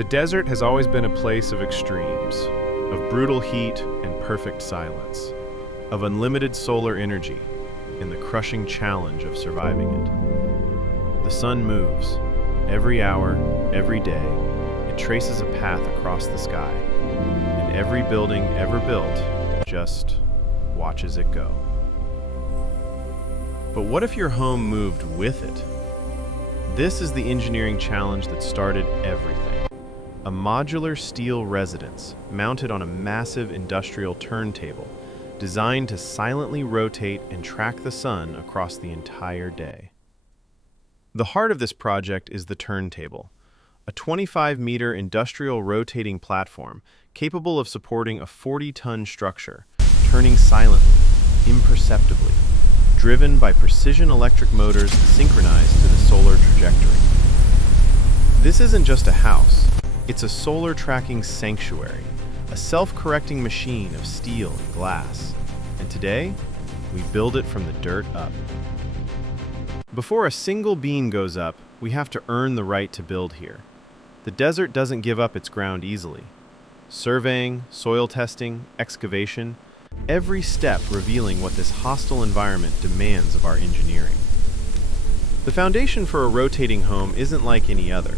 The desert has always been a place of extremes, of brutal heat and perfect silence, of unlimited solar energy and the crushing challenge of surviving it. The sun moves. Every hour, every day, it traces a path across the sky, and every building ever built just watches it go. But what if your home moved with it? This is the engineering challenge that started everything. A modular steel residence mounted on a massive industrial turntable designed to silently rotate and track the sun across the entire day. The heart of this project is the turntable, a 25-meter industrial rotating platform capable of supporting a 40-ton structure, turning silently, imperceptibly, driven by precision electric motors synchronized to the solar trajectory. This isn't just a house. It's a solar tracking sanctuary, a self-correcting machine of steel and glass. And today, we build it from the dirt up. Before a single beam goes up, we have to earn the right to build here. The desert doesn't give up its ground easily. Surveying, soil testing, excavation, every step revealing what this hostile environment demands of our engineering. The foundation for a rotating home isn't like any other.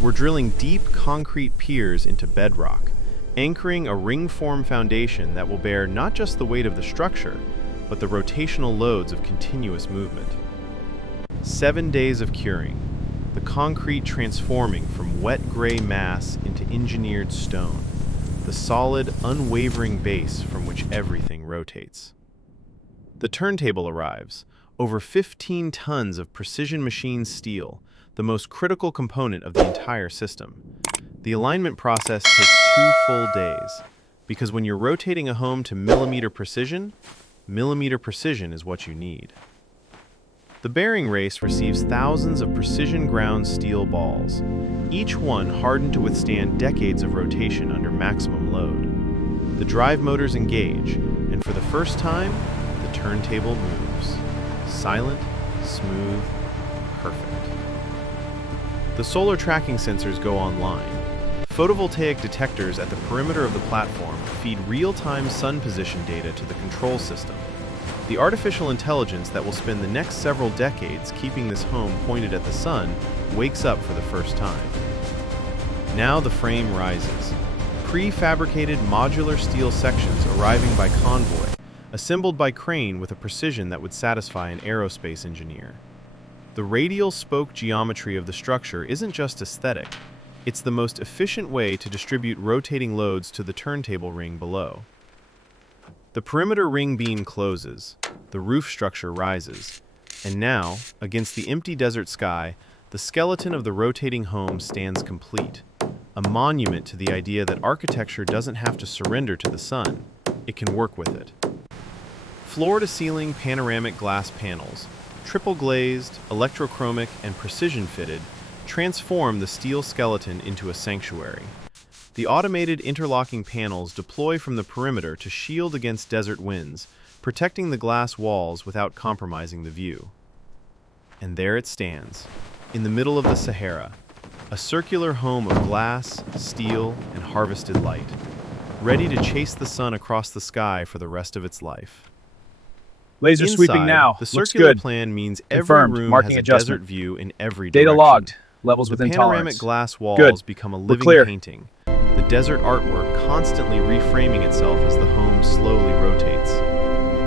We're drilling deep concrete piers into bedrock, anchoring a ring-form foundation that will bear not just the weight of the structure, but the rotational loads of continuous movement. 7 days of curing, the concrete transforming from wet gray mass into engineered stone, the solid, unwavering base from which everything rotates. The turntable arrives, over 15 tons of precision machined steel, the most critical component of the entire system. The alignment process takes 2 full days, because when you're rotating a home to millimeter precision is what you need. The bearing race receives thousands of precision ground steel balls, each one hardened to withstand decades of rotation under maximum load. The drive motors engage, and for the first time, the turntable moves. Silent, smooth, perfect. The solar tracking sensors go online. Photovoltaic detectors at the perimeter of the platform feed real-time sun position data to the control system. The artificial intelligence that will spend the next several decades keeping this home pointed at the sun wakes up for the first time. Now the frame rises. Prefabricated modular steel sections arriving by convoy, assembled by crane with a precision that would satisfy an aerospace engineer. The radial spoke geometry of the structure isn't just aesthetic, it's the most efficient way to distribute rotating loads to the turntable ring below. The perimeter ring beam closes, the roof structure rises, and now, against the empty desert sky, the skeleton of the rotating home stands complete, a monument to the idea that architecture doesn't have to surrender to the sun, it can work with it. Floor-to-ceiling panoramic glass panels, triple glazed, electrochromic, and precision fitted, transform the steel skeleton into a sanctuary. The automated interlocking panels deploy from the perimeter to shield against desert winds, protecting the glass walls without compromising the view. And there it stands, in the middle of the Sahara, a circular home of glass, steel, and harvested light, ready to chase the sun across the sky for the rest of its life. Laser sweeping now. The Looks circular good. plan means Confirmed. every room Marking has a adjustment. desert view in every Data direction. logged. Levels The within panoramic tolerance. glass walls Good. become a We're living clear. painting, the desert artwork constantly reframing itself as the home slowly rotates.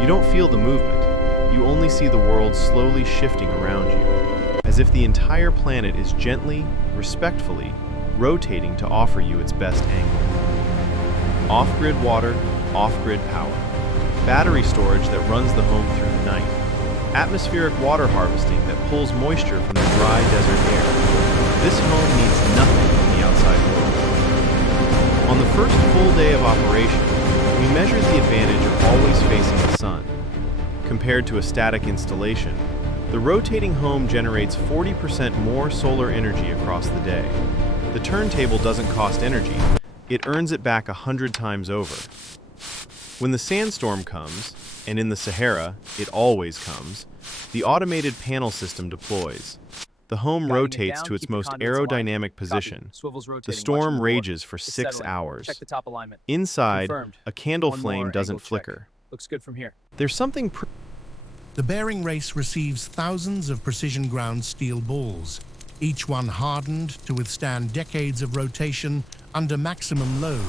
You don't feel the movement, you only see the world slowly shifting around you, as if the entire planet is gently, respectfully, rotating to offer you its best angle. Off-grid water, off-grid power. Battery storage that runs the home through the night. Atmospheric water harvesting that pulls moisture from the dry desert air. This home needs nothing from the outside world. On the first full day of operation, we measured the advantage of always facing the sun. Compared to a static installation, the rotating home generates 40% more solar energy across the day. The turntable doesn't cost energy, it earns it back 100 times over. When the sandstorm comes, and in the Sahara, it always comes, the automated panel system deploys. The home Guiding it rotates down, to its keep the most conduits aligned. aerodynamic Copy. position. Swivels rotating. The Watching storm the rages roar. for It's 6 settling. hours. Check the top alignment. Inside, Confirmed. a candle One flame more doesn't angle check. flicker. Looks good from here. There's something The bearing race receives thousands of precision ground steel balls, each one hardened to withstand decades of rotation under maximum load.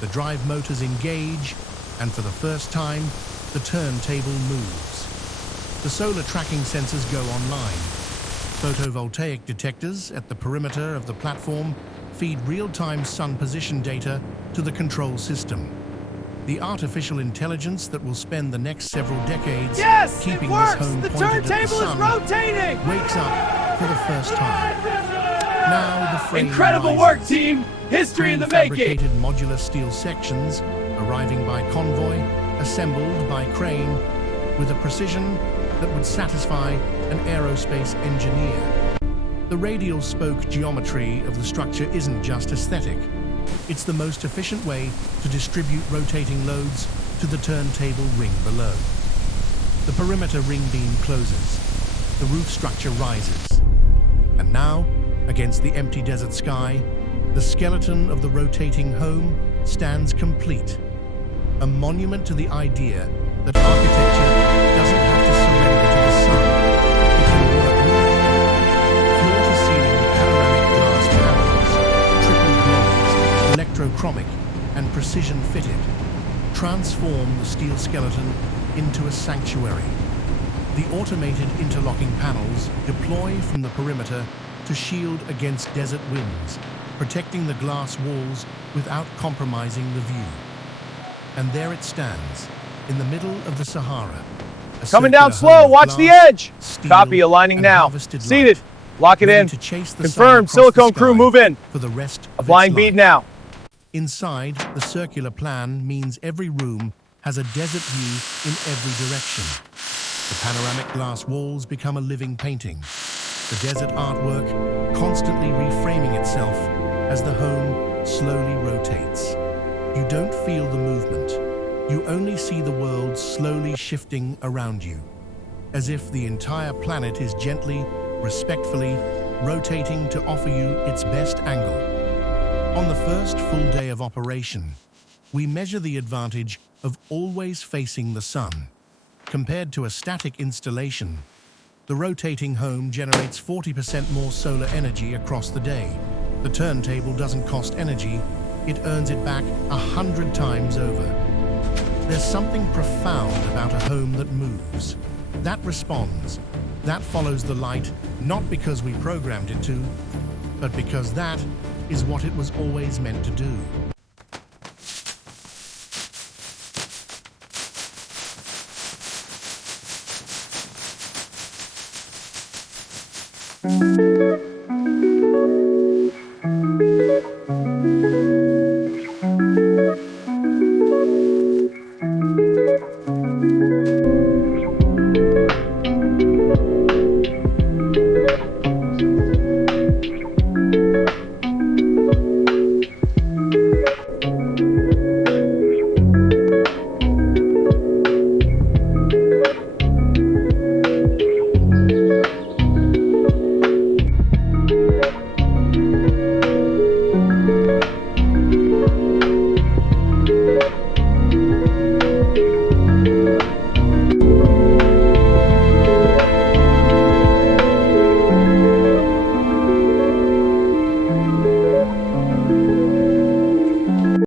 The drive motors engage, and for the first time, the turntable moves. The solar tracking sensors go online. Photovoltaic detectors at the perimeter of the platform feed real-time sun position data to the control system. The artificial intelligence that will spend the next several decades keeping this home pointed at the sun rotating! wakes up for the first time. Now the frame Incredible rises. work, team! History in the making! Prefabricated modular steel sections, arriving by convoy, assembled by crane, with a precision that would satisfy an aerospace engineer. The radial spoke geometry of the structure isn't just aesthetic. It's the most efficient way to distribute rotating loads to the turntable ring below. The perimeter ring beam closes. The roof structure rises. And now, against the empty desert sky, the skeleton of the rotating home stands complete. A monument to the idea that architecture doesn't have to surrender to the sun. It can work with it. Floor-to-ceiling panoramic glass panels, triple glazed, electrochromic, and precision-fitted, transform the steel skeleton into a sanctuary. The automated interlocking panels deploy from the perimeter to shield against desert winds, protecting the glass walls without compromising the view. And there it stands, in the middle of the Sahara. Coming down slow, watch the edge! Copy, aligning now. Seated. Lock it in. Confirmed, silicone crew, move in. For the rest of Applying its bead life. now. Inside, the circular plan means every room has a desert view in every direction. The panoramic glass walls become a living painting. The desert artwork constantly reframing itself as the home slowly rotates. You don't feel the movement. You only see the world slowly shifting around you, as if the entire planet is gently, respectfully, rotating to offer you its best angle. On the first full day of operation, we measure the advantage of always facing the sun. Compared to a static installation, the rotating home generates 40% more solar energy across the day. The turntable doesn't cost energy, it earns it back 100 times over. There's something profound about a home that moves, that responds, that follows the light, not because we programmed it to, but because that is what it was always meant to do.